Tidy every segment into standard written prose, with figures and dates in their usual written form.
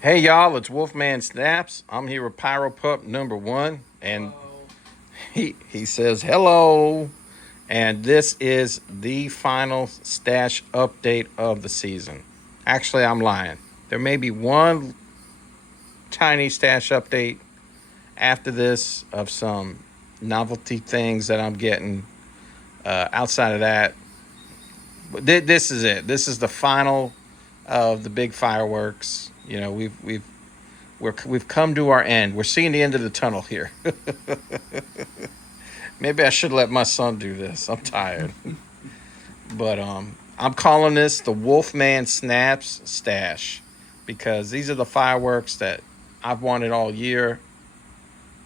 Hey y'all, it's Wolfman Snaps. I'm here with Pyro Pup number one, and he says hello. And this is the final stash update of the season. Actually, I'm lying. There may be one tiny stash update after this of some novelty things that I'm getting. Outside of that, this is it. This is the final of the big fireworks. You know, we've come to our end. We're seeing the end of the tunnel here. Maybe I should let my son do this. I'm tired. But I'm calling this the Wolfman Snaps Stash because these are the fireworks that I've wanted all year.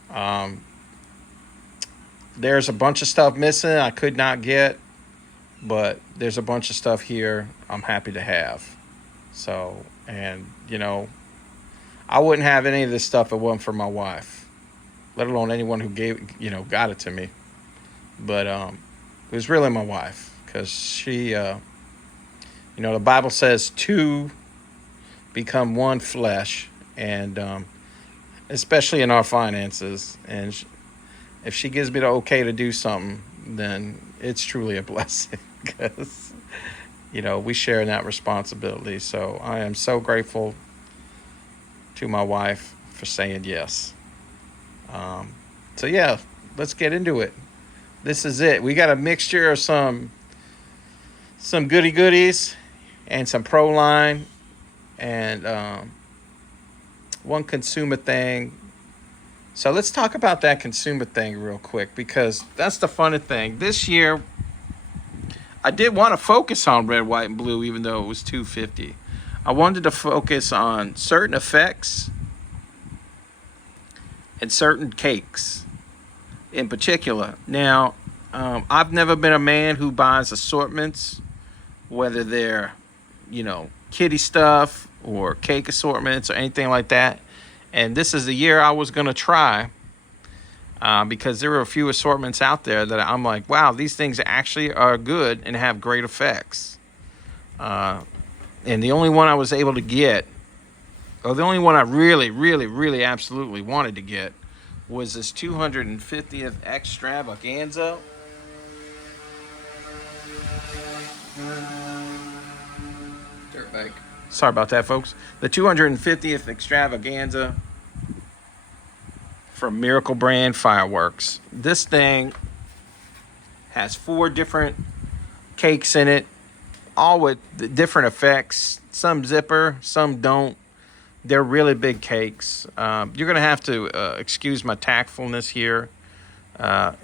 Um, there's a bunch of stuff missing I could not get, but there's a bunch of stuff here I'm happy to have. So, and I wouldn't have any of this stuff if it wasn't for my wife, let alone anyone who got it to me. But it was really my wife because she, the Bible says two become one flesh, and especially in our finances. And if she gives me the okay to do something, then it's truly a blessing because we share in that responsibility. So I am so grateful to my wife for saying yes. So yeah, let's get into it. This is it. We got a mixture of some goody goodies and some pro line and one consumer thing. So let's talk about that consumer thing real quick because that's the funny thing. This year, I did want to focus on red, white, and blue, even though it was 250. I wanted to focus on certain effects and certain cakes in particular. Now, I've never been a man who buys assortments, whether they're, kitty stuff or cake assortments or anything like that. And this is the year I was going to try because there were a few assortments out there that I'm like, wow, these things actually are good and have great effects. And the only one I was able to get, or the only one I really, really, really absolutely wanted to get, was this 250th extravaganza. Dirtbag. Sorry about that, folks. The 250th extravaganza from Miracle Brand Fireworks. This thing has 4 different cakes in it, all with different effects. Some zipper, some don't. They're really big cakes. You're going to have to excuse my tactfulness here.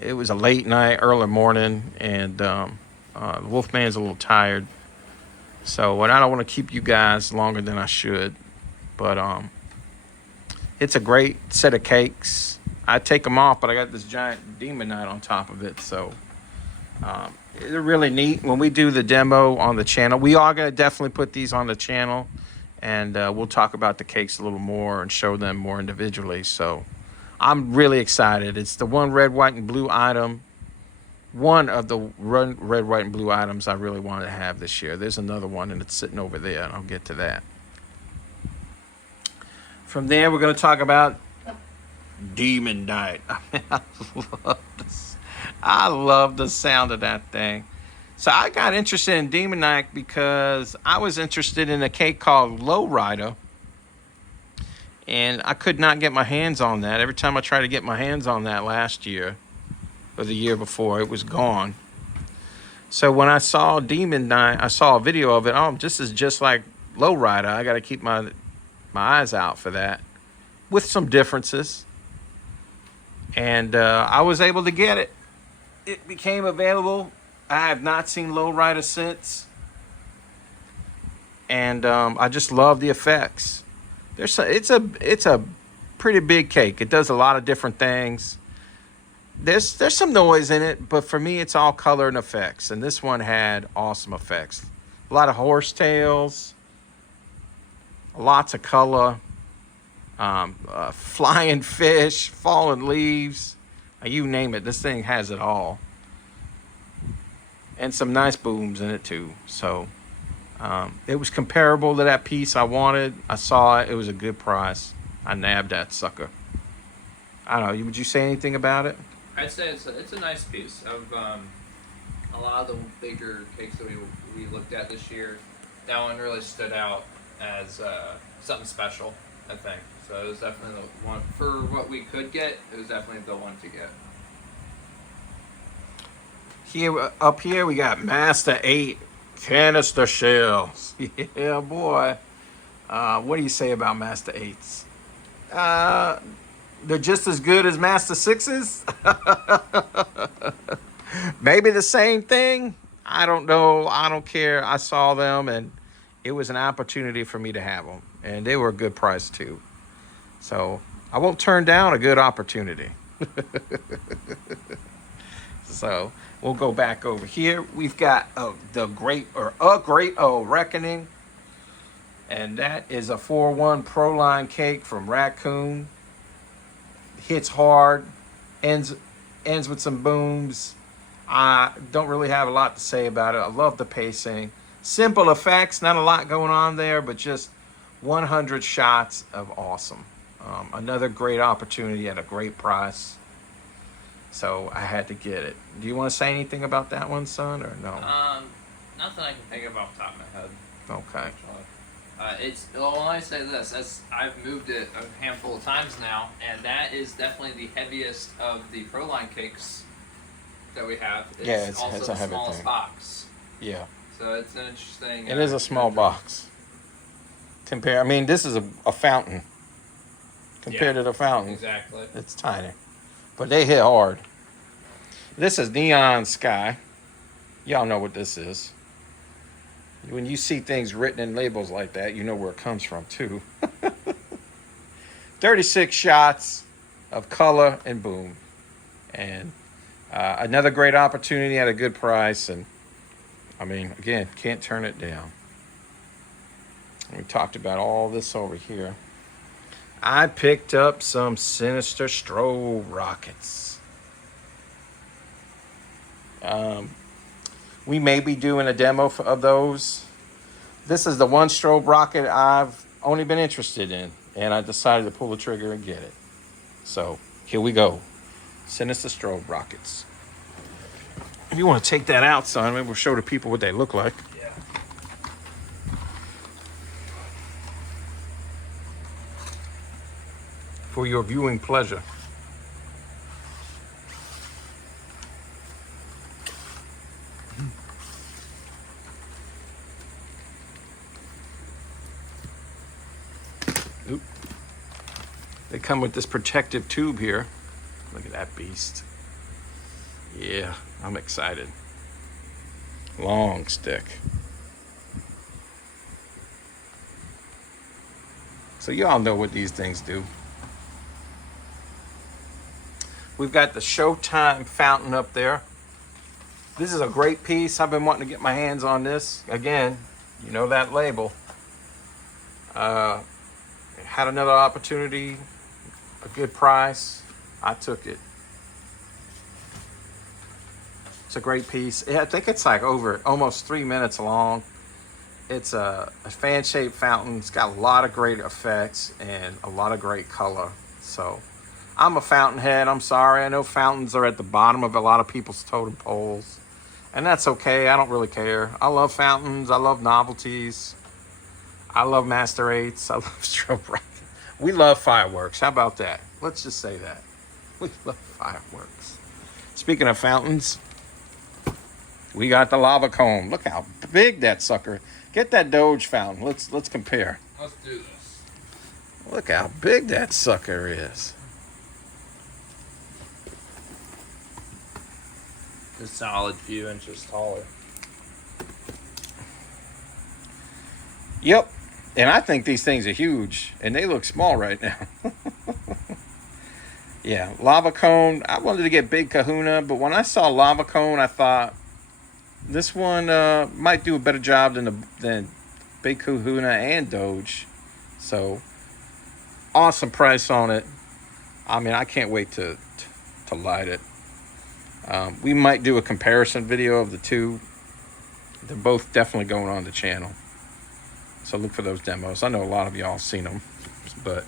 It was a late night, early morning, and the Wolfman's a little tired. So, and I don't want to keep you guys longer than I should. But it's a great set of cakes. I take them off, but I got this giant demon knight on top of it. So they're really neat. When we do the demo on the channel, we are going to definitely put these on the channel. And we'll talk about the cakes a little more and show them more individually. So I'm really excited. It's the one red, white, and blue item. One of the red, white, and blue items I really wanted to have this year. There's another one, and it's sitting over there, and I'll get to that. From there, we're going to talk about Demon Knight. I love the sound of that thing. So I got interested in Demon Knight because I was interested in a cake called Lowrider. And I could not get my hands on that. Every time I tried to get my hands on that last year or the year before, it was gone. So when I saw Demon Knight, I saw a video of it. Oh, this is just like Lowrider. I got to keep my eyes out for that with some differences. And I was able to get it. It became available. I have not seen Lowrider since, and I just love the effects. It's a pretty big cake. It does a lot of different things. There's some noise in it, but for me, it's all color and effects. And this one had awesome effects. A lot of horsetails, lots of color, flying fish, falling leaves, you name it. This thing has it all. And some nice booms in it too. So It was comparable to that piece I wanted. I saw it. It was a good price. I nabbed that sucker. I don't know. Would you say anything about it? I'd say it's a nice piece. Of a lot of the bigger cakes that we looked at this year, that one really stood out as something special, I think. So it was definitely the one for what we could get. It was definitely the one to get. Here up here we got Master 8 canister shells. Yeah, boy. What do you say about Master 8s? They're just as good as Master 6s. Maybe the same thing. I don't know. I don't care. I saw them and it was an opportunity for me to have them. And they were a good price too. So I won't turn down a good opportunity. So we'll go back over here. We've got a great reckoning. And that is a 4-1 Proline cake from Raccoon. Hits hard, ends with some booms. I don't really have a lot to say about it. I love the pacing. Simple effects, not a lot going on there, but just 100 shots of awesome. Another great opportunity at a great price. So I had to get it. Do you want to say anything about that one, son, or no? Nothing I can think of off the top of my head. Okay. When I say this, as I've moved it a handful of times now, and that is definitely the heaviest of the Proline cakes that we have. It's also a the heavy smallest thing. Box. Yeah. So it's an interesting. It is a small box. This is a fountain. Compared to the fountain. Exactly. It's tiny. But they hit hard. This is Neon Sky. Y'all know what this is. When you see things written in labels like that, you know where it comes from, too. 36 shots of color and boom. And another great opportunity at a good price. And, again, can't turn it down. We talked about all this over here. I picked up some Sinister strobe rockets. We may be doing a demo of those. This is the one strobe rocket I've only been interested in, and I decided to pull the trigger and get it. So here we go. Sinister strobe rockets. If you want to take that out, son, maybe we'll show the people what they look like. Yeah. For your viewing pleasure. Oop. They come with this protective tube here. Look at that beast. Yeah, I'm excited. Long stick. So y'all know what these things do. We've got the Showtime fountain up there. This is a great piece. I've been wanting to get my hands on this. Again, you know that label. Had another opportunity, a good price. I took it. It's a great piece. I think it's like over almost 3 minutes long. It's a fan-shaped fountain. It's got a lot of great effects and a lot of great color. So I'm a fountain head. I'm sorry. I know fountains are at the bottom of a lot of people's totem poles. And that's okay. I don't really care. I love fountains. I love novelties. I love Master 8s. I love strobe rockets. We love fireworks. How about that? Let's just say that. We love fireworks. Speaking of fountains, we got the lava cone. Look how big that sucker. Get that Doge fountain. Let's compare. Let's do this. Look how big that sucker is. A solid few inches taller. Yep. And I think these things are huge. And they look small right now. Yeah, lava cone. I wanted to get Big Kahuna, but when I saw lava cone, I thought this one might do a better job than Big Kahuna and Doge. So awesome price on it. I can't wait to light it. We might do a comparison video of the two. They're both definitely going on the channel. So look for those demos. I know a lot of y'all seen them, but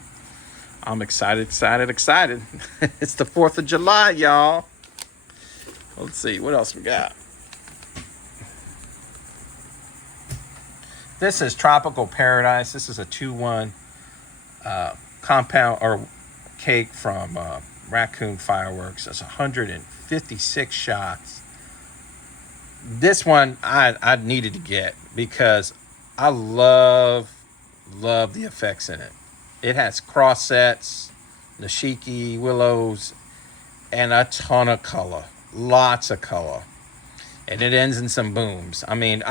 I'm excited. It's the 4th of July, y'all. Let's see, what else we got? This is Tropical Paradise. This is a 2-1 compound or cake from Raccoon Fireworks. It's 156 shots. This one I needed to get because I love the effects in it. It has cross sets, nashiki, willows, and a ton of color. Lots of color. And it ends in some booms. I mean,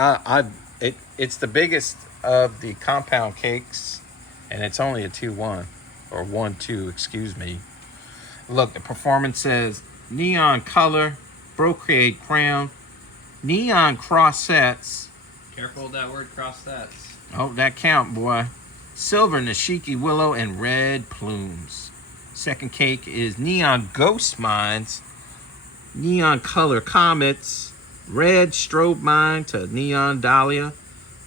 it's the biggest of the compound cakes, and it's only a 2-1 or 1-2, excuse me. Look, the performance says neon color, brocade crown, neon cross sets. Careful with that word, cross sets. Oh, that count, boy. Silver nashiki willow and red plumes. Second cake is neon ghost mines, neon color comets, red strobe mine to neon dahlia,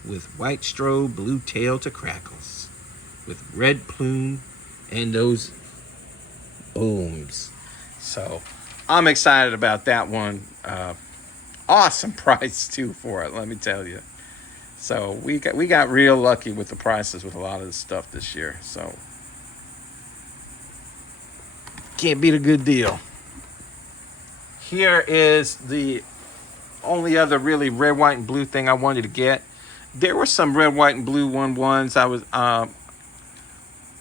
with white strobe blue tail to crackles, with red plume and those booms. So I'm excited about that one. Awesome price too for it, let me tell you. So we got real lucky with the prices with a lot of this stuff this year. So can't beat a good deal. Here is the only other really red, white, and blue thing I wanted to get. There were some red, white, and blue 1-1s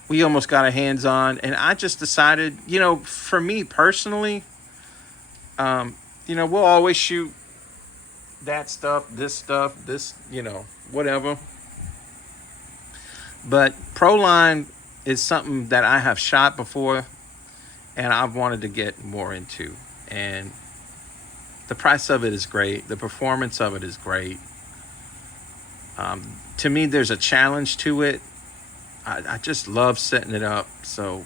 we almost got our hands on, and I just decided, for me personally, we'll always shoot that stuff, this, whatever. But Proline is something that I have shot before, and I've wanted to get more into. And the price of it is great. The performance of it is great. To me, there's a challenge to it. I just love setting it up. So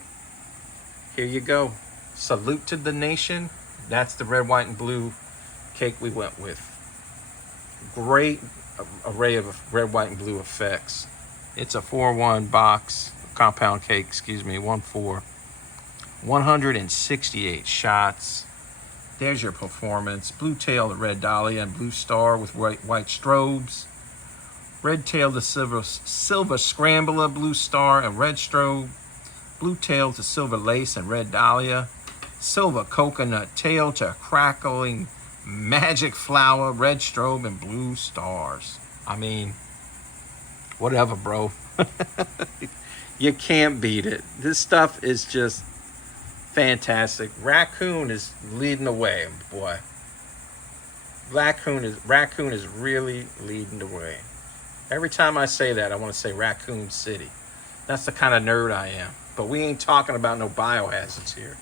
here you go. Salute to the nation. That's the red, white, and blue cake we went with. Great array of red, white, and blue effects. It's a 4-1 box, compound cake, 1-4. 168 shots. There's your performance. Blue tail to red dahlia and blue star with white strobes. Red tail to silver scrambler, blue star and red strobe. Blue tail to silver lace and red dahlia. Silver coconut tail to crackling magic flower, red strobe, and blue stars. I mean, whatever, bro. You can't beat it. This stuff is just fantastic. Raccoon is leading the way, boy. Raccoon is really leading the way. Every time I say that, I want to say Raccoon City. That's the kind of nerd I am. But we ain't talking about no biohazards here.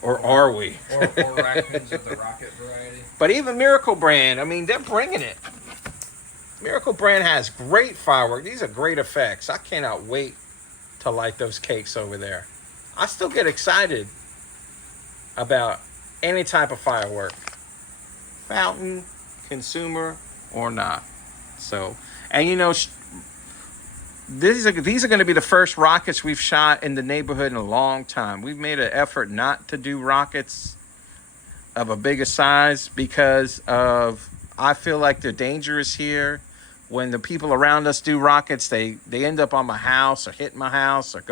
Or are we? Or raccoons of the rocket variety. But even Miracle Brand, I mean, they're bringing it. Miracle Brand has great fireworks. These are great effects. I cannot wait to light those cakes over there. I still get excited about any type of firework. Fountain, consumer, or not. So, and these are going to be the first rockets we've shot in the neighborhood in a long time. We've made an effort not to do rockets of a bigger size because I feel like they're dangerous here. When the people around us do rockets, they end up on my house or hitting my house or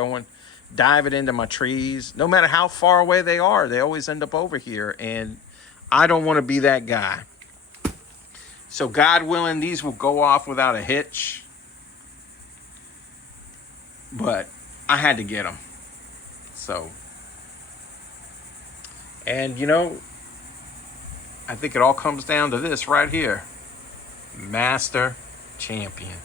diving into my trees. No matter how far away they are, they always end up over here. And I don't want to be that guy. So God willing, these will go off without a hitch. But I had to get them. So, and I think it all comes down to this right here. Master Champion.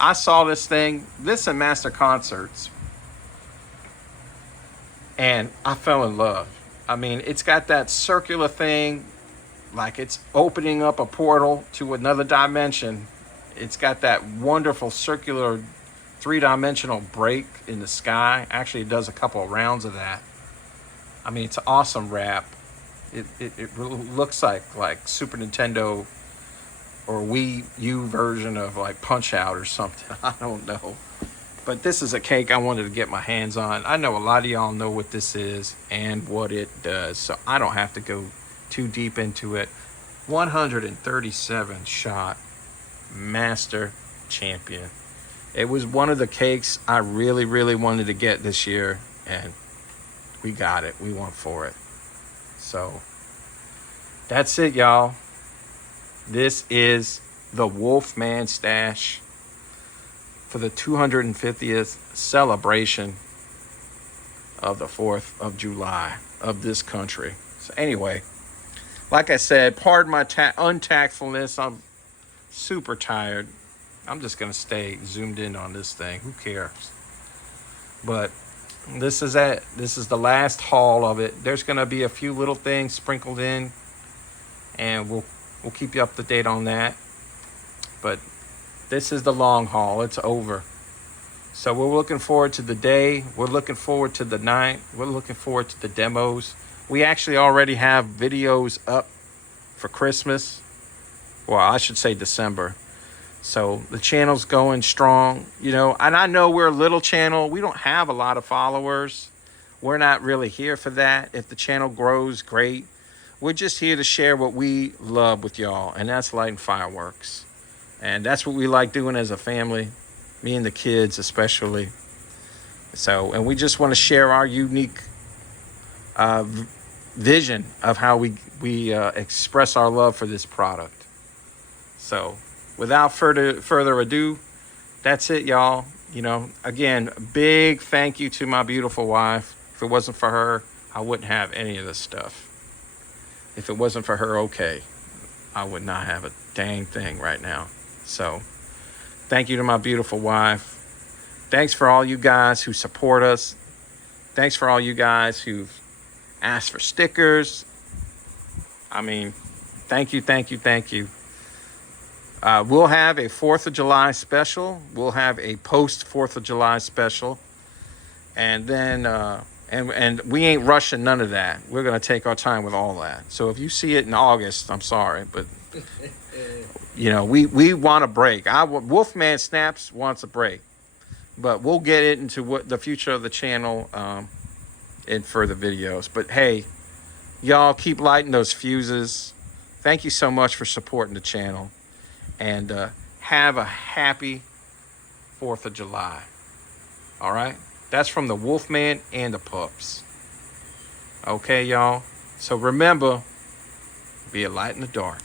I saw this thing, and Master Concerts. And I fell in love. I mean, it's got that circular thing, like it's opening up a portal to another dimension. It's got that wonderful circular 3-dimensional break in the sky. Actually, it does a couple of rounds of that. I mean, it's an awesome wrap. It really looks like Super Nintendo or Wii U version of like Punch Out or something. I don't know. But this is a cake I wanted to get my hands on. I know a lot of y'all know what this is and what it does, so I don't have to go too deep into it. 137 shot Master Champion. It was one of the cakes I really, really wanted to get this year, and we got it. We went for it. So that's it, y'all. This is the Wolfman Stash for the 250th celebration of the 4th of July of this country. So anyway, like I said, pardon my untactfulness. I'm super tired. I'm just going to stay zoomed in on this thing. Who cares? But this is it. This is the last haul of it. There's going to be a few little things sprinkled in, and we'll keep you up to date on that. But this is the long haul. It's over. So we're looking forward to the day. We're looking forward to the night. We're looking forward to the demos. We actually already have videos up for Christmas. Well, I should say December. So the channel's going strong, you know, and I know we're a little channel. We don't have a lot of followers. We're not really here for that. If the channel grows, great. We're just here to share what we love with y'all, and that's lighting fireworks. And that's what we like doing as a family, me and the kids especially. So, and we just want to share our unique vision of how we express our love for this product. So, without further ado, that's it, y'all. You know, again, big thank you to my beautiful wife. If it wasn't for her, I wouldn't have any of this stuff. If it wasn't for her, okay, I would not have a dang thing right now. So, thank you to my beautiful wife. Thanks for all you guys who support us. Thanks for all you guys who've asked for stickers. I mean, thank you, thank you, thank you. We'll have a 4th of July special. We'll have a post 4th of July special. And then, and we ain't rushing none of that. We're going to take our time with all that. So if you see it in August, I'm sorry, but you know, we want a break. Wolfman Snaps wants a break, but we'll get it into what the future of the channel in further videos. But hey, y'all keep lighting those fuses. Thank you so much for supporting the channel. And have a happy 4th of July. All right? That's from the Wolfman and the pups. Okay, y'all? So remember, be a light in the dark.